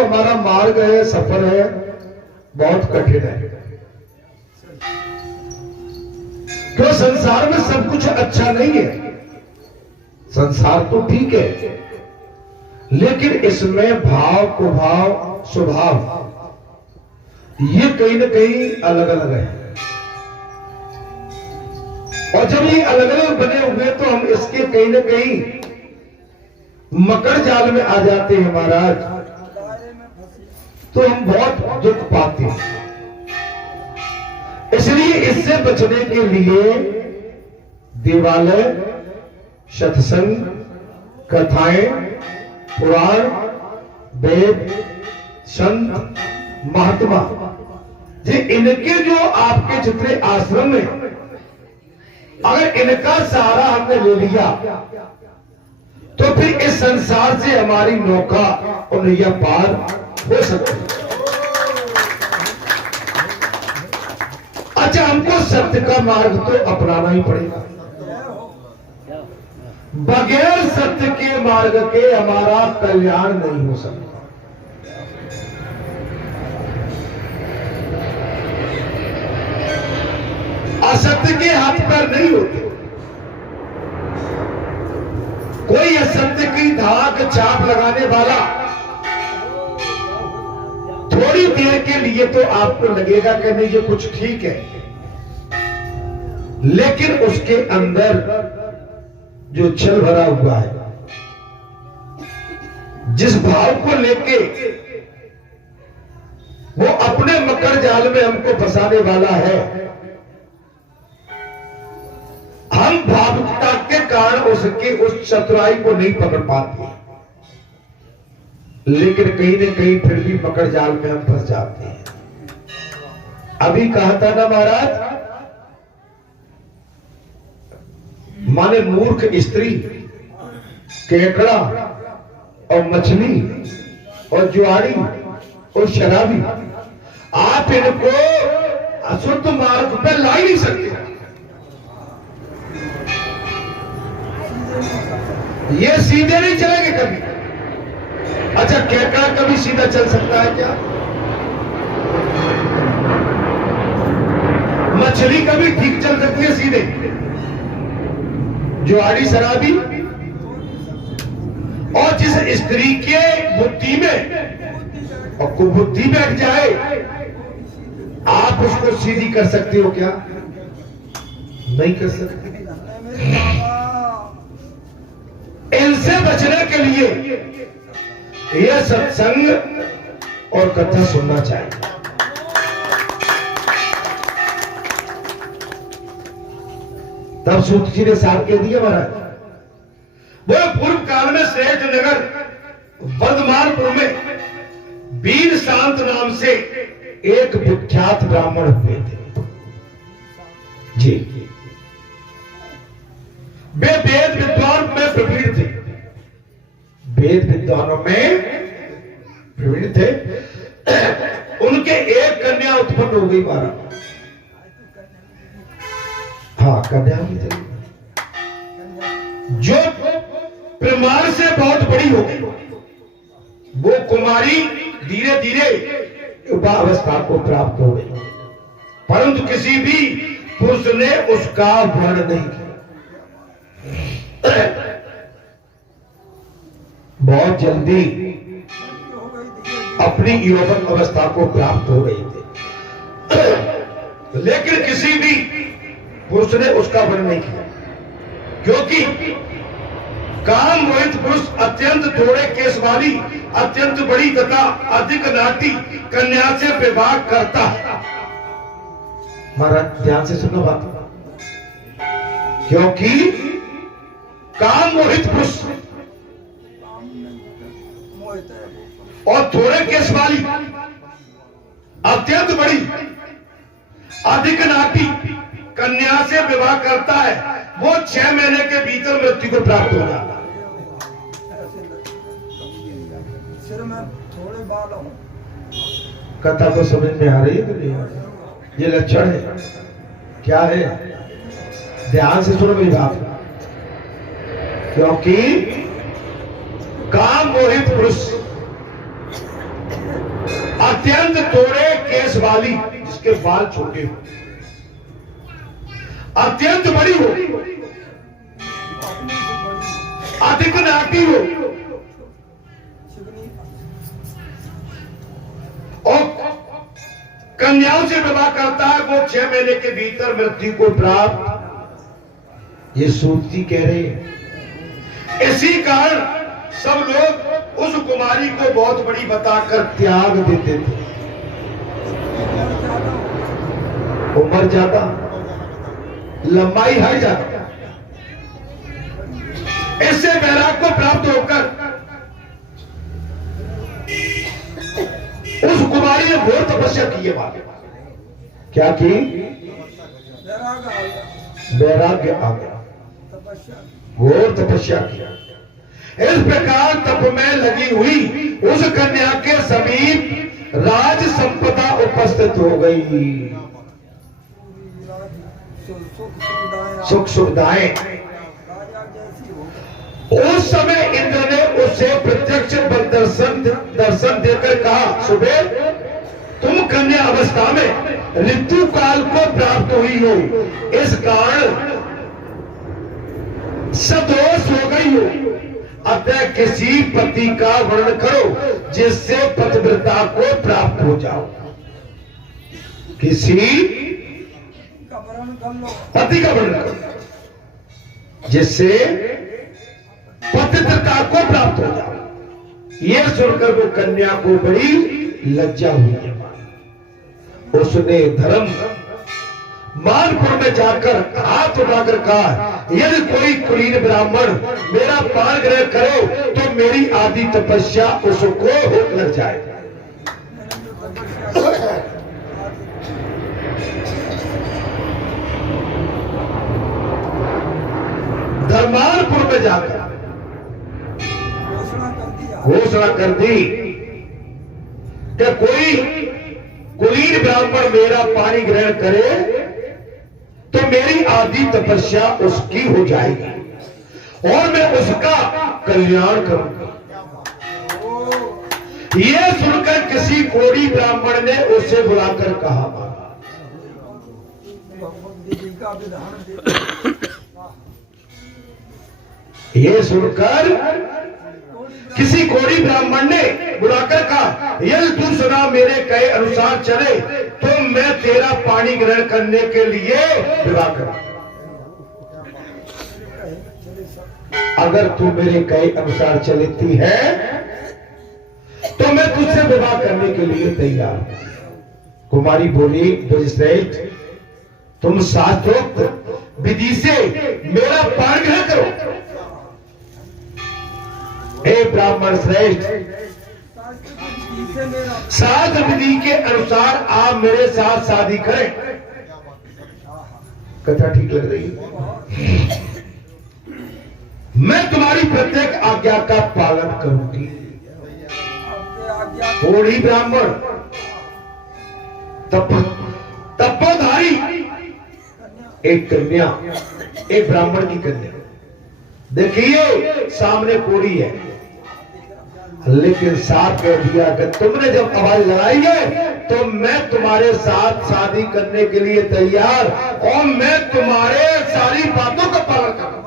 जो हमारा मार्ग है, सफर है, बहुत कठिन है। क्यों? संसार में सब कुछ अच्छा नहीं है। संसार तो ठीक है, लेकिन इसमें भाव, कुभाव, स्वभाव ये कहीं ना कहीं अलग अलग है। और जब ये अलग अलग बने हुए तो हम इसके कहीं ना कहीं मकर जाल में आ जाते हैं महाराज, तो हम बहुत दुख पाते हैं। इसलिए इससे बचने के लिए देवालय, सत्संग, कथाएं, पुराण, वेद, संत, महात्मा, ये इनके जो आपके जितने आश्रम में, अगर इनका सहारा हमने ले लिया तो फिर इस संसार से हमारी नौका और नैया पार हो सकती है। अच्छा, हमको सत्य का मार्ग तो अपनाना ही पड़ेगा। बगैर सत्य के मार्ग के हमारा कल्याण नहीं हो सकता। असत्य के हाथ पैर नहीं होते। कोई असत्य की धाक छाप लगाने वाला थोड़ी देर के लिए तो आपको लगेगा कि नहीं ये कुछ ठीक है, लेकिन उसके अंदर जो छल भरा हुआ है, जिस भाव को लेके वो अपने मकर जाल में हमको फंसाने वाला है, हम भावुकता के कारण उसके उस चतुराई को नहीं पकड़ पाते, लेकिन कहीं न कहीं फिर भी मकर जाल में हम फंस जाते हैं। अभी कहा था ना महाराज, माने मूर्ख स्त्री, केकड़ा और मछली और जुआरी और शराबी, आप इनको अशुद्ध मार्ग पर ला ही नहीं सकते। ये सीधे नहीं चलेंगे कभी। अच्छा, केकड़ा कभी सीधा चल सकता है क्या? मछली कभी ठीक चल सकती है सीधे? जुआरी, शराबी और जिस स्त्री के बुद्धि में और कुबुद्धि बैठ जाए, आप उसको सीधी कर सकते हो क्या? नहीं कर सकते। इनसे बचने के लिए यह सत्संग और कथा सुनना चाहिए। तब सूत जी ने साथ कह दिया महाराज, वो पूर्व काल में श्रेष्ठ नगर वर्धमानपुर में वीर शांत नाम से एक विख्यात ब्राह्मण हुए थे जी। वे वेद विद्वान में प्रवीण थे, वेद विद्वानों में प्रवीण थे। उनके एक कन्या उत्पन्न हो गई महाराज। हाँ, कन्या भी थी जो प्रमाण से बहुत बड़ी हो गई। वो कुमारी धीरे धीरे युवावस्था को प्राप्त हो गई, परंतु किसी भी पुरुष ने उसका वर्ण नहीं किया। बहुत जल्दी अपनी यौवन अवस्था को प्राप्त हो गई थी, लेकिन किसी भी पुरुष ने उसका वर्ण नहीं किया, क्योंकि काम मोहित पुरुष अत्यंत थोड़े केस वाली, अत्यंत बड़ी तथा अधिक नाटी कन्या से विवाह करता है। महाराज ध्यान से सुनो बात, क्योंकि काम मोहित पुरुष और थोड़े केस वाली, अत्यंत बड़ी, अधिक नाटी कन्या से विवाह करता है, वो 6 महीने के भीतर मृत्यु को प्राप्त हो जाता है। सिर में थोड़े बाल हो। कथा को समझ में आ रही है कि नहीं आ रही? ये लक्षण है, क्या है? ध्यान से सुनो मेरी बात, क्योंकि काम मोहित पुरुष अत्यंत थोड़े केस वाली, जिसके बाल छोटे हो, अत्यंत बड़ी हो, अधिक नाटी हो, और कन्याओं से विवाह करता है, वो 6 महीने के भीतर मृत्यु को प्राप्त, ये सूती कह रहे हैं। इसी कारण सब लोग उस कुमारी को बहुत बड़ी बताकर त्याग देते थे। उम्र ज्यादा, लंबाई हट जाती, इससे वैराग को प्राप्त होकर उस कुमारी ने घोर तपस्या की है। बात क्या की? वैराग्य आ गया, घोर तपस्या किया। इस प्रकार तप में लगी हुई उस कन्या के समीप राज संपदा उपस्थित हो गई, सुख सुविधाएं। उस समय इंद्र ने उसे प्रत्यक्ष दर्शन देकर कहा, सुबह तुम कन्या अवस्था में ऋतु काल को प्राप्त हुई हो, इस कारण सदोष हो गई हो, अतः किसी पति का वर्णन करो जिससे पतिव्रता को प्राप्त हो जाओ। किसी पति का वर्णन करो जिससे पतिव्रता को प्राप्त हो जाओ। यह सुनकर वो कन्या को बड़ी लज्जा हुई। उसने धर्म मानपुर में जाकर हाथ उठाकर कहा, यदि कोई कुलीन ब्राह्मण मेरा पान ग्रहण करे तो मेरी आदि तपस्या उसको लग जाए। धर्मानपुर में जाकर घोषणा कर दी कि कोई कुलीन ब्राह्मण मेरा पानी ग्रहण करे तो मेरी आदि तपस्या उसकी हो जाएगी और मैं उसका कल्याण करूंगा। यह सुनकर किसी कोड़ी ब्राह्मण ने उसे बुलाकर कहा, यह सुनकर किसी कोड़ी ब्राह्मण ने बुलाकर कहा, यदि तू सदा मेरे कहे अनुसार चले तो मैं तेरा पानी ग्रहण करने के लिए विवाह करूं। अगर तू मेरे कहे अनुसार चलती है तो मैं तुझसे विवाह करने के लिए तैयार हूं। कुमारी बोली, श्रेष्ठ तुम शास्त्रोक्त विधि से मेरा पान ग्रहण करो। हे ब्राह्मण श्रेष्ठ, शास्त्र विधि के अनुसार आप मेरे साथ शादी करें। कथा ठीक लग रही है? मैं तुम्हारी प्रत्येक आज्ञा का पालन करूंगी। कोढ़ी ब्राह्मण तपोधारी एक कन्या, एक ब्राह्मण की कन्या। देखिए सामने कोढ़ी है, लेकिन साथ कह दिया कि तुमने जब आवाज लगाई है तो मैं तुम्हारे साथ शादी करने के लिए तैयार और मैं तुम्हारे सारी बातों का पालन करूंगा।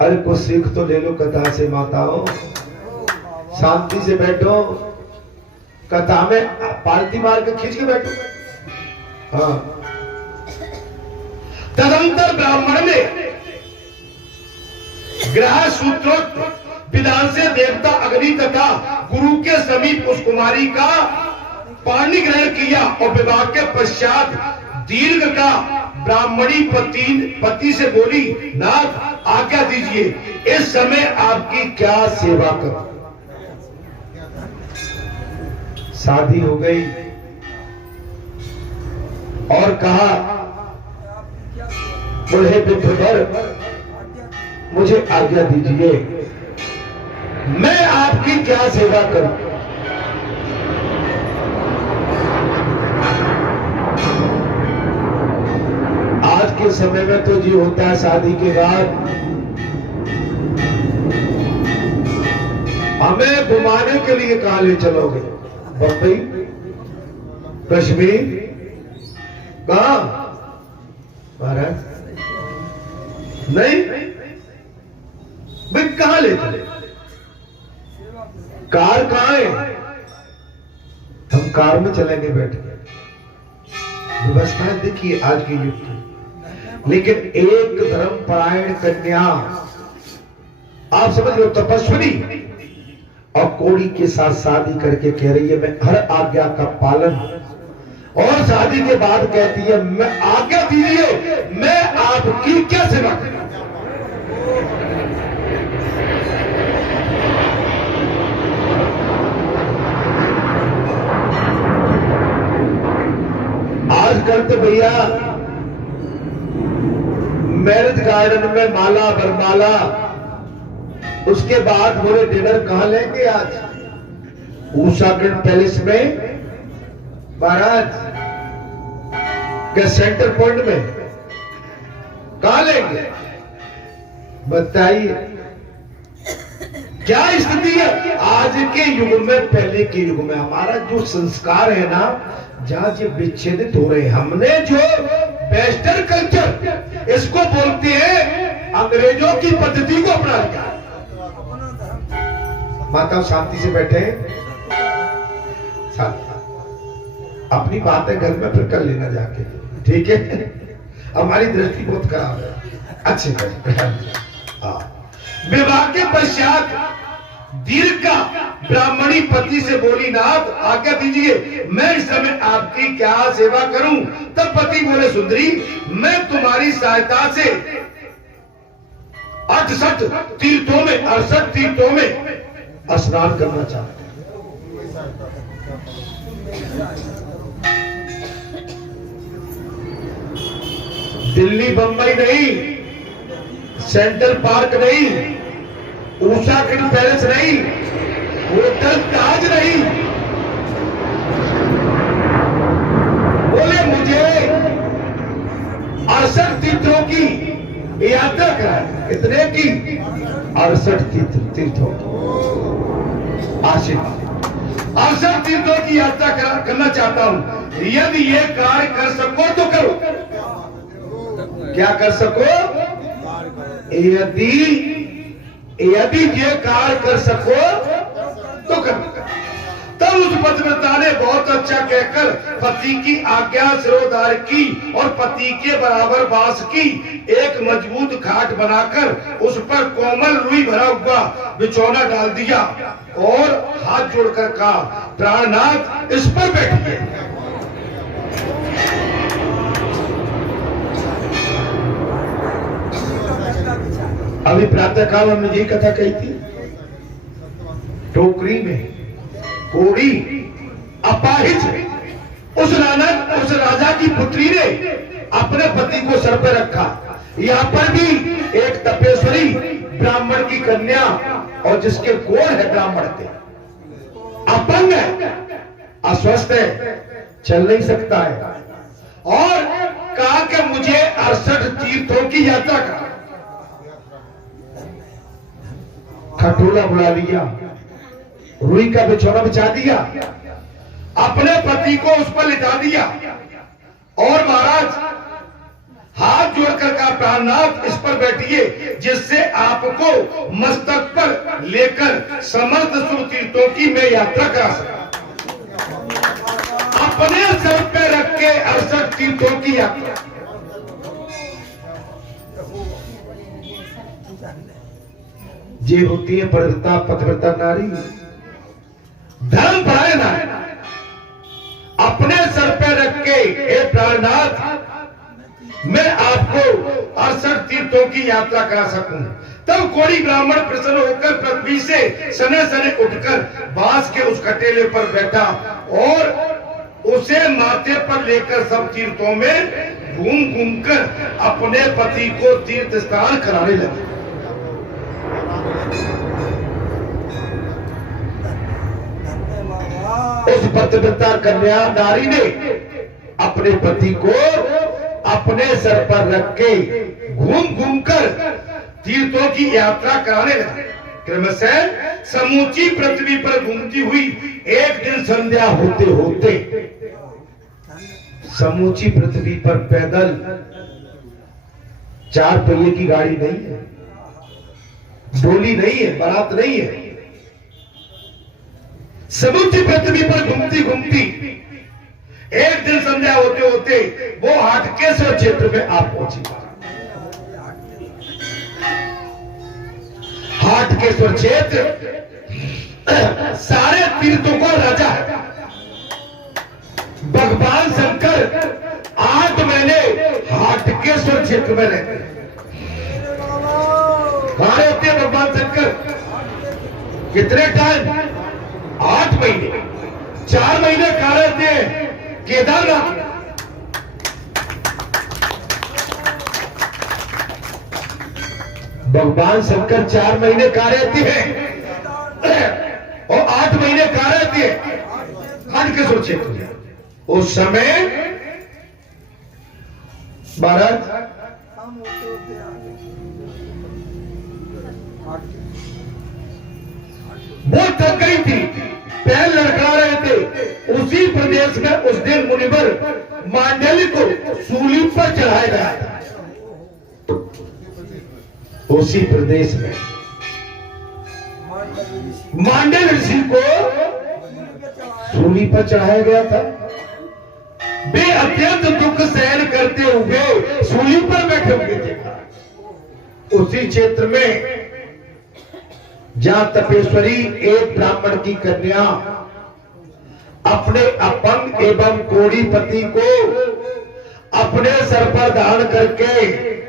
अरे कुछ सीख तो ले लो कथा से माताओं, शांति से बैठो, कथा में पालती मार के खींच के बैठो। हाँ। तदंतर ब्राह्मण ने ग्रह सूत्रोक्त विधान से देवता अग्नि तथा गुरु के समीप उस कुमारी का पानी ग्रहण किया और विवाह के पश्चात दीर्घ का ब्राह्मणी पति से बोली, नाथ आज्ञा दीजिए, इस समय आपकी क्या सेवा करूं। शादी हो गई और कहा, बूढ़े विप्रवर मुझे आज्ञा दीजिए, मैं आपकी क्या सेवा करूं। आज के समय में तो जी होता है शादी के बाद हमें घुमाने के लिए कहां ले चलोगे? बम्बई, कश्मीर, कहां महाराज? नहीं भाई, कहां ले चले? कार कहां है? हम कार में चलेंगे बैठ के। व्यवस्था देखिए आज की युग की। लेकिन एक धर्मपरायण कन्या, आप समझ लो, तपस्विनी और कोड़ी के साथ शादी करके कह रही है मैं हर आज्ञा का पालन, और शादी के बाद कहती है मैं आज्ञा दीजिए मैं आपकी क्या सेवा करूं। आजकल तो भैया मैरिज गार्डन में माला बरमाला, उसके बाद बोले डिनर कहां लेंगे आज? उषा ग्रीन पैलेस में महाराज के सेंटर पॉइंट में कहां लेंगे? बताइए क्या स्थिति है आज के युग में? पहले के युग में हमारा जो संस्कार है ना, जहां ये विच्छेदित हो रहे हैं। हमने जो वेस्टर्न कल्चर, इसको बोलते हैं अंग्रेजों की पद्धति को अपना लिया। माता शांति से बैठे, अपनी बातें घर में फिर कर लेना जाके, ठीक है? हमारी दृष्टि बहुत खराब है। अच्छे विवाह के पश्चात दीर्घ का ब्राह्मणी पति से बोली नाथ आज्ञा दीजिए मैं इस समय आपकी क्या सेवा करूं? तब पति बोले सुंदरी मैं तुम्हारी सहायता से 68 तीर्थों में 68 तीर्थों में स्नान करना चाहते हैं। दिल्ली बंबई नहीं, सेंट्रल पार्क नहीं, उषा ग्रीन पैलेस नहीं, होटल ताज नहीं, बोले मुझे 68 तीर्थों की यात्रा कराए। इतने की 68 तीर्थों की आशीर्वाद, 68 तीर्थों की यात्रा करना चाहता हूं। यदि ये कार्य कर सको तो करो। क्या कर सको? यदि ये कार्य कर सको तो करो। तब उस पतिव्रता ने बहुत अच्छा कहकर पति की आज्ञा सिरोधार की और पति के बराबर बांस की एक मजबूत खाट बनाकर उस पर कोमल रुई भरा हुआ बिछौना डाल दिया और हाथ जोड़कर कहा प्राणनाथ इस पर बैठिए। अभी प्रातः काल हमने यही कथा कही थी। टोकरी में कोड़ी अपाहिज उस राजा की पुत्री ने अपने पति को सर पर रखा। यहाँ पर भी एक तपेश्वरी ब्राह्मण की कन्या और जिसके गोड़ है ब्राह्मण के, अपंग है, अस्वस्थ है, चल नहीं सकता है, और कहा कि मुझे 68 तीर्थों की यात्रा करा। खटोला बुला लिया, रुई का बिछौना बिछा दिया, अपने पति को उस पर लिटा दिया और महाराज हाथ जोड़कर कहा प्राणनाथ इस पर बैठिए जिससे आपको मस्तक पर लेकर समस्त शुभ तीर्थों की मैं यात्रा करा सका। अपने सर पे रख के 68 तीर्थों की यात्रा। ये होती है पतिव्रता नारी, धर्मपरायण नारी। अपने सर पे रख के हे प्राणनाथ मैं आपको 68 तीर्थों की यात्रा करा सकूं। तब कोड़ी ब्राह्मण प्रसन्न होकर पृथ्वी से सने सने उठकर बांस के उस खटेले पर बैठा और उसे माथे पर लेकर सब तीर्थों में घूम घूम कर अपने पति को तीर्थ स्नान कराने लगे। उस पतिव्रता कन्या नारी ने अपने पति को अपने सर पर रख के घूम घूम कर तीर्थों की यात्रा कराने लगे। क्रमशः समूची पृथ्वी पर घूमती हुई एक दिन संध्या होते होते, समूची पृथ्वी पर पैदल, 4 पहिए की गाड़ी नहीं है, डोली नहीं है, बारात नहीं है, समूची पृथ्वी पर घूमती घूमती एक दिन संध्या होते होते वो हाटकेश्वर क्षेत्र में आप पहुंची। हाटकेश्वर क्षेत्र सारे तीर्थों का राजा है। भगवान शंकर 8 महीने हाटकेश्वर क्षेत्र में रहते हैं। कहां रहते हैं भगवान शंकर? कितने टाइम? 8 महीने। 4 महीने कहां रहते हैं? केदारनाथ। भगवान शंकर 4 महीने कहां रहते हैं और 8 महीने कहां रहते हैं? हाटकेश्वर क्षेत्र में। उस समय महाराज वो थक गई थी, पैर लड़खड़ा रहे थे। उसी प्रदेश में उस दिन मुनिवर मांडली को सूली पर चढ़ाया गया था। उसी प्रदेश में मांडल ऋषि को सूली पर चढ़ाया गया था। वे अत्यंत दुख सहन करते हुए सूली पर बैठे हुए थे। उसी क्षेत्र में जहां तपेश्वरी एक ब्राह्मण की कन्या अपने अपंग एवं कोड़ी पति को अपने सर पर धारण करके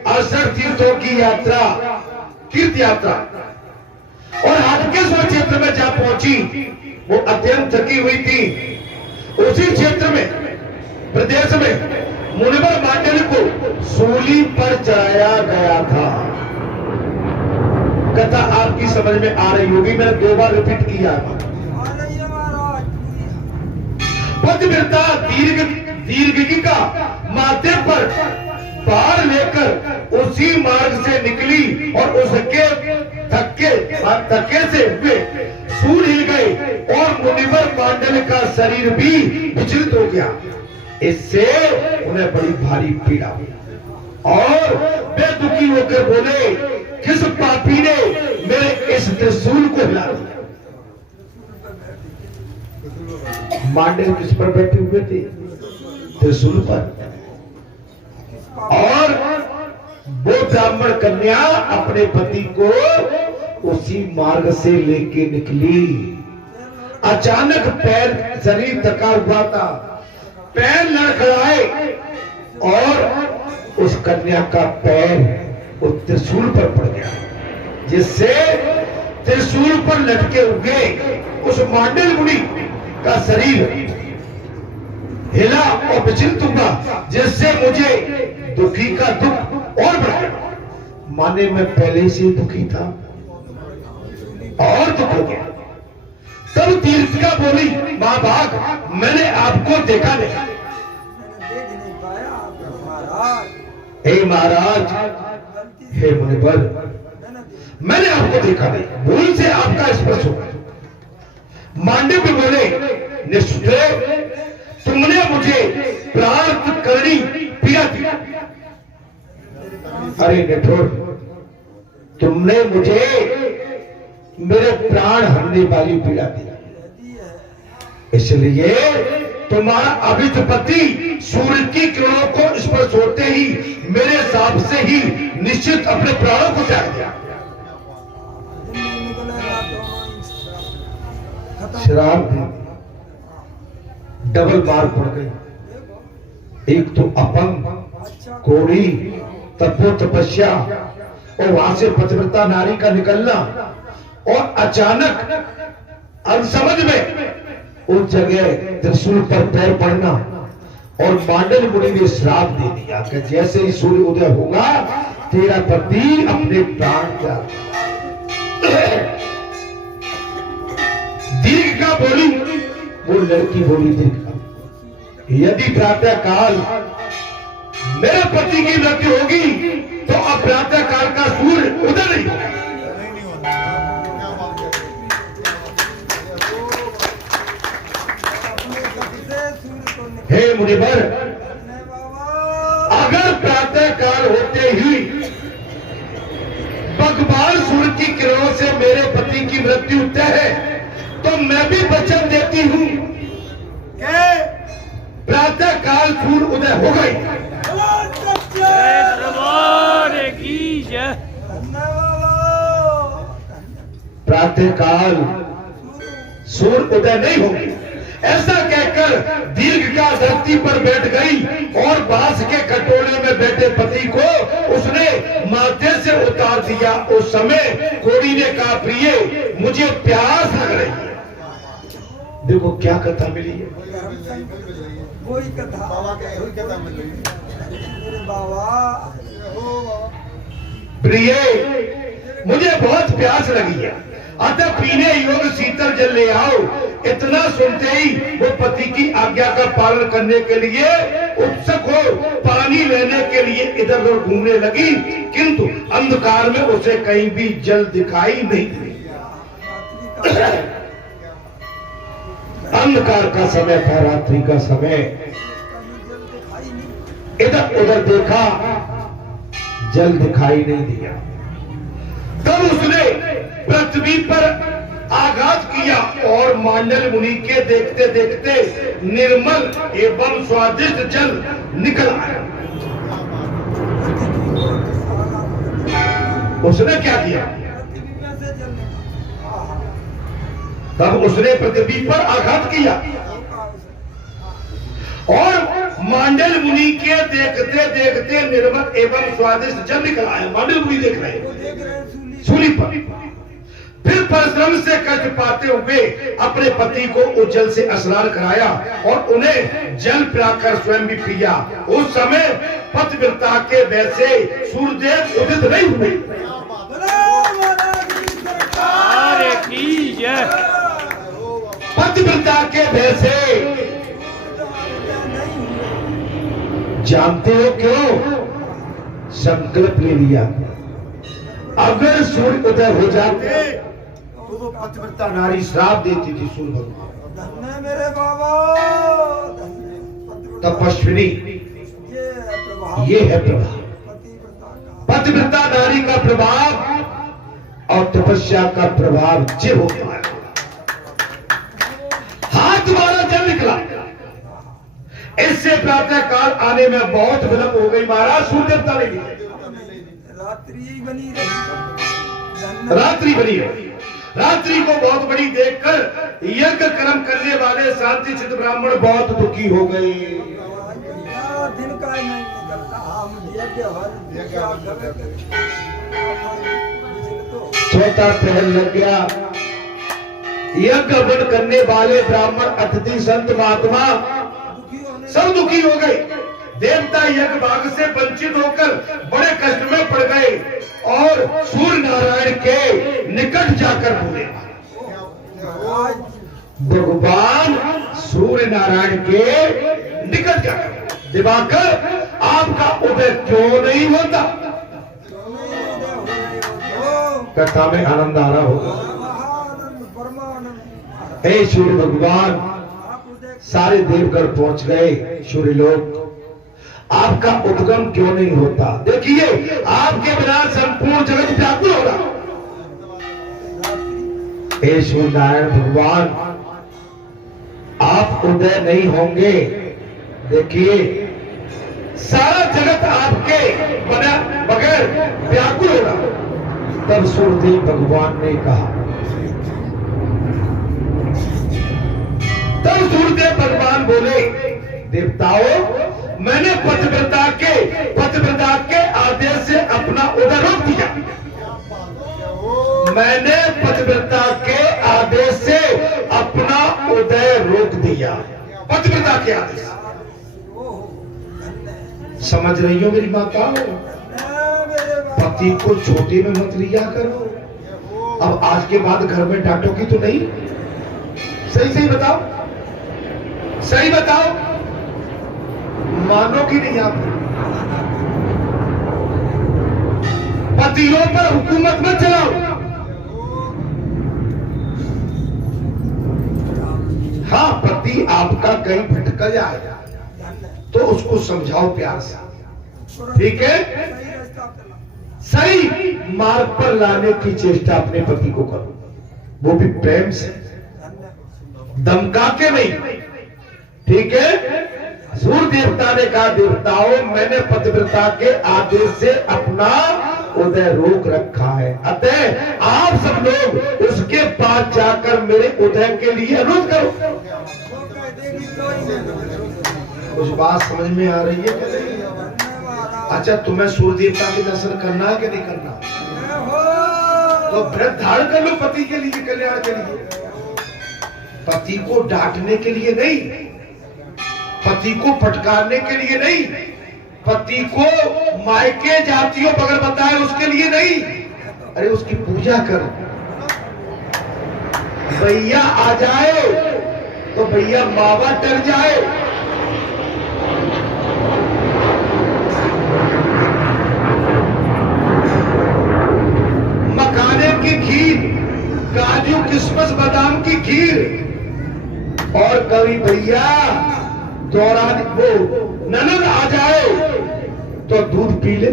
68 तीर्थों की यात्रा, तीर्थ यात्रा, और हाटकेश्वर क्षेत्र में जहां पहुंची वो अत्यंत थकी हुई थी। उसी क्षेत्र में, प्रदेश में मुनिवर मांडली को सूली पर चढ़ाया गया था। कथा आपकी समझ में आ रही होगी, मैंने 2 बार रिपीट किया। पतिव्रता दीर्घिकी का माथे पर भार लेकर उसी मार्ग से निकली और उसके धक्के से वे सूर हिल गए और मुनिवर मांडल का शरीर भी विचलित हो गया। इससे उन्हें बड़ी भारी पीड़ा हुई और वे दुखी होकर बोले, किस पापी ने मेरे इस त्रिशूल को हिला दिया? मांडल किस पर बैठे हुए थे? त्रिशूल पर। और वो ब्राह्मण कन्या अपने पति को उसी मार्ग से लेके निकली। अचानक पैर, शरीर थका हुआ था, पैर लड़खड़ाए और उस कन्या का पैर उस त्रिशूल पर पड़ गया, जिससे त्रिशूल पर लटके हुए उस मांडल मुनि का शरीर हिला और विचलित हुआ, जिससे मुझे दुखी का दुख और बढ़ गया। माने मैं पहले से दुखी था और दुख हो गया। तब तीर्थका बोली, मां भाग, मैंने आपको देखा नहीं। हे महाराज, हे मुनिवर, मैंने आपको देखा नहीं, भूल से आपका स्पर्श हुआ। मांडव्य बोले, निष्ठुर, तुमने मुझे प्रार्थ करनी पीड़ा दी। अरे निठुर, तुमने मुझे मेरे प्राण हरने वाली पीड़ा दी, इसलिए तुम्हारा अभित पति सूर्य की किरणों को स्पर्श होते ही मेरे हिसाब से ही निश्चित अपने प्राणों को त्याग दिया। श्राप दे, डबल मार पड़ गई। एक तो अपंग, कोड़ी, तपो तपस्या और वहां से पतिव्रता नारी का निकलना, और अचानक अनसमझ में उस जगह त्रिशूल पर पैर पड़ना, और मांडल मुनि ने श्राप दे दिया कि जैसे ही सूर्य उदय होगा तेरा पति अपने प्राण त्याग। दीर्घ का बोली, वो लड़की बोली दीर्घ, यदि प्रातः काल मेरे पति की मृत्यु होगी तो अब प्रातः काल का सूर्य उदय नहीं होगा। हे मुनिवर, अगर प्रातः काल होते ही भगवान सूर्य की किरणों से मेरे पति की मृत्यु तय है तो मैं भी वचन देती हूं प्रातः काल सूर्य उदय हो गई। प्रातः काल सूर्य उदय नहीं होगी, ऐसा कहकर दीर्घकाल धरती पर बैठ गई और बांस के खटोले में बैठे पति को उसने माथे से उतार दिया। उस समय कोड़ी ने कहा, प्रिय मुझे प्यास लग रही है। देखो क्या कथा मिली है, वही कथा मिली बाबा। प्रिय मुझे बहुत प्यास लगी है, अतः पीने योग्य शीतल जल ले आओ। इतना सुनते ही वो पति की आज्ञा का पालन करने के लिए उत्सुक हो पानी लेने के लिए इधर उधर घूमने लगी, किंतु अंधकार में उसे कहीं भी जल दिखाई नहीं दिया। अंधकार का समय था, रात्रि का समय। इधर उधर देखा, जल दिखाई नहीं दिया। तब उसने पृथ्वी पर आघात किया और मांडल मुनि के देखते देखते निर्मल एवं स्वादिष्ट जल निकल आया। उसने क्या किया? तब उसने पृथ्वी पर आघात किया और मांडल मुनि के देखते देखते निर्मल एवं स्वादिष्ट जल निकल आया। मांडल मुनि देख रहे हैं सूली पर। फिर परिश्रम से कष्ट पाते हुए अपने पति को उस जल से स्नान कराया और उन्हें जल पिलाकर स्वयं भी पिया। उस समय पतिव्रता के वैसे सूर्यदेव उदित नहीं हुए। पतिव्रता के वैसे जानते हो क्यों? संकल्प ले लिया, अगर सूर्य उदय हो जाते तो पतिव्रता नारी श्राप देती थी सूर्य भगवान। मेरे बाबा तपस्विनी, ये है प्रभाव, पतिव्रता नारी का प्रभाव और तपस्या का प्रभाव जे हो गया। हाथ वाला जल निकला। इससे प्रातः काल आने में बहुत विलंब हो गई। महाराज सूर्य देवता नहीं मिले, रात्रि बनी रही। रात्रि को बहुत बड़ी देखकर यज्ञ कर्म करने वाले शांति चित्त ब्राह्मण बहुत दुखी हो गए। दिन का नहीं निकलता, हम छोटा पहर लग गया। यज्ञ हवन करने वाले ब्राह्मण अतिथि संत महात्मा सब दुखी हो गए। देवता यज्ञ भाग से वंचित होकर बड़े कष्ट में पड़ गए और सूर्य नारायण के निकट जाकर बोले, भगवान सूर्य नारायण के निकट जाकर, दिवाकर आपका उदय क्यों नहीं होता? कथा में आनंद आ रहा होगा। हे सूर्य भगवान, सारे देवगण पहुंच गए। सूर्य लोग, आपका उद्गम क्यों नहीं होता? देखिए, आपके बिना संपूर्ण जगत व्याकुल होगा। हे सूर्य नारायण भगवान, आप उदय नहीं होंगे, देखिए सारा जगत आपके बना बगैर व्याकुल होगा। तब सूर्यदेव भगवान ने कहा, तब सूर्यदेव भगवान बोले, देवताओं, मैंने पतिव्रता के आदेश से अपना उदय रोक दिया। मैंने पतिव्रता के आदेश से अपना उदय रोक दिया। पतिव्रता के आदेश, समझ रही हो मेरी माताओं? पति को छोटे में मत लिया करो। अब आज के बाद घर में डांटोगी तो नहीं? सही सही बताओ, सही बताओ, मानोगी नहीं आप? पतियों पर हुकूमत मत चलाओ। हाँ, पति आपका कहीं भटक जाए तो उसको समझाओ प्यार से, ठीक है? सही रास्ता पे ला। सही मार्ग पर लाने की चेष्टा अपने पति को करो, वो भी प्रेम से, धन्यवाद। धमका के नहीं, ठीक है? सूर्य देवता ने कहा, देवताओं मैंने पतिव्रता के आदेश से अपना उदय रोक रखा है, अतः आप सब लोग उसके पास जाकर मेरे उदय के लिए अनुरोध करो। वो कह देगी तो ही मैं कुछ बात समझ में आ रही है? धन्यवाद। अच्छा, तुम्हें सूर्य देवता के दर्शन करना है कि नहीं करना? हो तो व्रत धारण कर लो पति के लिए, कल्याण के लिए। पति को डांटने के लिए नहीं, पति को फटकारने के लिए नहीं, पति को मायके जातियों बगैर बताए उसके लिए नहीं, अरे उसकी पूजा कर। भैया आ जाए तो भैया मावा डर जाए। मखाने की खीर, काजू किशमिश बादाम की खीर, और कभी भैया दौरान वो ननद आ जाए तो दूध पी ले,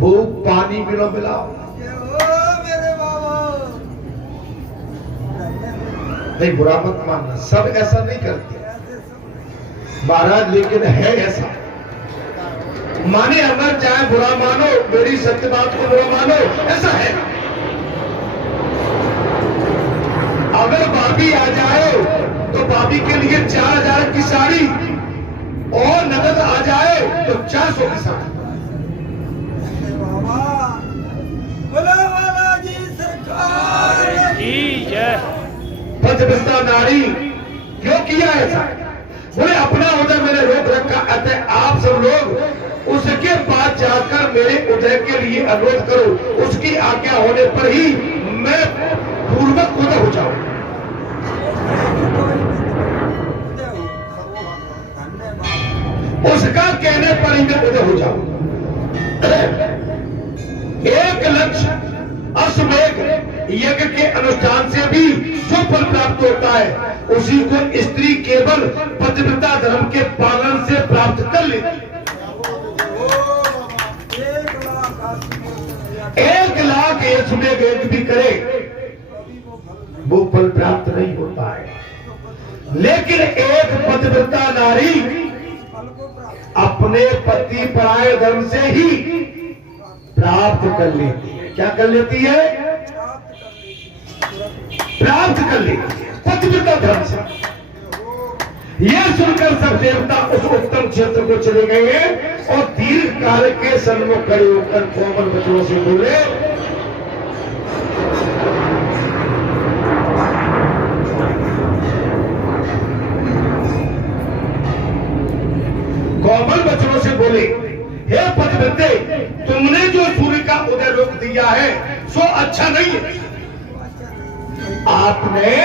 वो पानी मिलो मिलाओ। ये हो मेरे बाबा। नहीं, बुरा मत मानना, सब ऐसा नहीं करते ऐसे सब महाराज, लेकिन है ऐसा। माने अगर चाहे बुरा मानो, मेरी सत्य बात को बुरा मानो, ऐसा है। अगर भाभी आ जाए तो भाभी के लिए 4000 की साड़ी, और नगद आ जाए तो 400 की साड़ी। बाबा बोला वाला जी सरकार की जय। पतिव्रता नारी क्यों किया ऐसा? बोले अपना उदय मैंने रोक रखा, अतः आप सब लोग उसके पास जाकर मेरे उदय के लिए अनुरोध करो, उसकी आज्ञा होने पर ही मैं पूर्वक उदय हो जाऊं। उसका कहने पर ही मैं उदय हो जाऊं। एक लक्ष्य अश्वमेध यज्ञ के अनुष्ठान से भी जो फल प्राप्त होता है, उसी को स्त्री केवल पतिव्रता धर्म के पालन से प्राप्त कर लेती है। 1,00,000 अश्वमेध यज्ञ भी करे, वो फल प्राप्त नहीं होता है। लेकिन एक पतिव्रता नारी अपने पति पराये धर्म से ही प्राप्त कर लेती है। क्या कर लेती है? प्राप्त कर लेती है पतिव्रता धर्म से। यह सुनकर सब देवता उस उत्तम क्षेत्र को चले गए और दीर्घ काल के सन्मुख खड़े होकर कोमल वचनों से बोले, कोमल वचनों से बोले, हे पतिव्रते, तुमने जो सूर्य का उदय रोक दिया है सो अच्छा नहीं है। आपने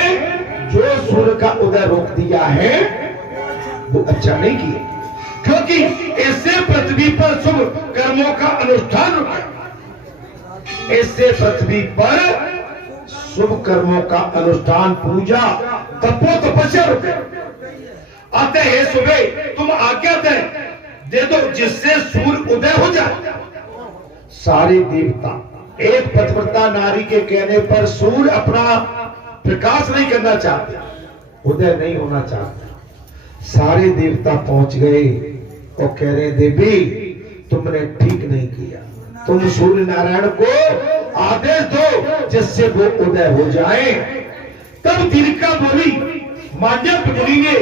जो सूर्य का उदय रोक दिया है वो अच्छा नहीं किया, क्योंकि इससे पृथ्वी पर शुभ कर्मों का अनुष्ठान रुका, इससे पृथ्वी पर शुभ कर्मों का अनुष्ठान, पूजा, तपो तपस्या रुके। अतः हे सुबह तुम आज्ञा दे दो जिससे सूर्य उदय हो जाए। सारे देवता एक पतिव्रता नारी के कहने पर सूर्य अपना प्रकाश नहीं करना चाहते, उदय नहीं होना चाहते। सारे देवता पहुंच गए और कह रहे, देवी तुमने ठीक नहीं किया, तुम सूर्य नारायण को आदेश दो जिससे वो उदय हो जाए। तब दीर्घा बोली, मान्यव मुनि ने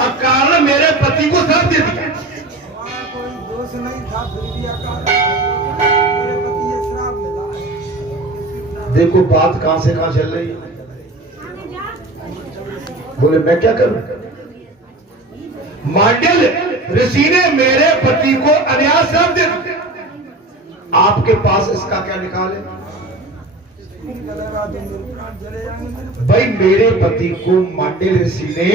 अकारण मेरे पति को श्राप दे दिया। हमारा कोई दोष नहीं था, फिर भी अकारण मेरे पति ये श्राप मिला। देखो बात कहां से कहां चल रही है। बोले मैं क्या करूं? मांडल्य ऋषि ने मेरे पति को अन्याय श्राप दे दिया। आपके पास इसका क्या निकाल है? भाई मेरे पति को मांडल्य ऋषि ने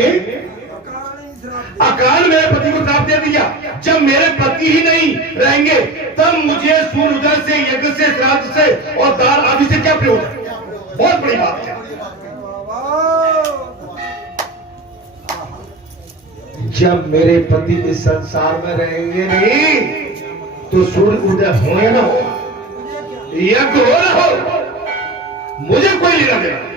अकाल मेरे पति को श्राप दे दिया। जब मेरे पति ही नहीं रहेंगे तब मुझे सूर्योदय से, यज्ञ से, श्राद्ध से और दान आदि से क्या प्रयोजन? बहुत बड़ी बात है। जब मेरे पति इस संसार में रहेंगे नहीं तो सूर्य उदय हो या ना हो, यज्ञ हो ना हो, मुझे कोई लेना देना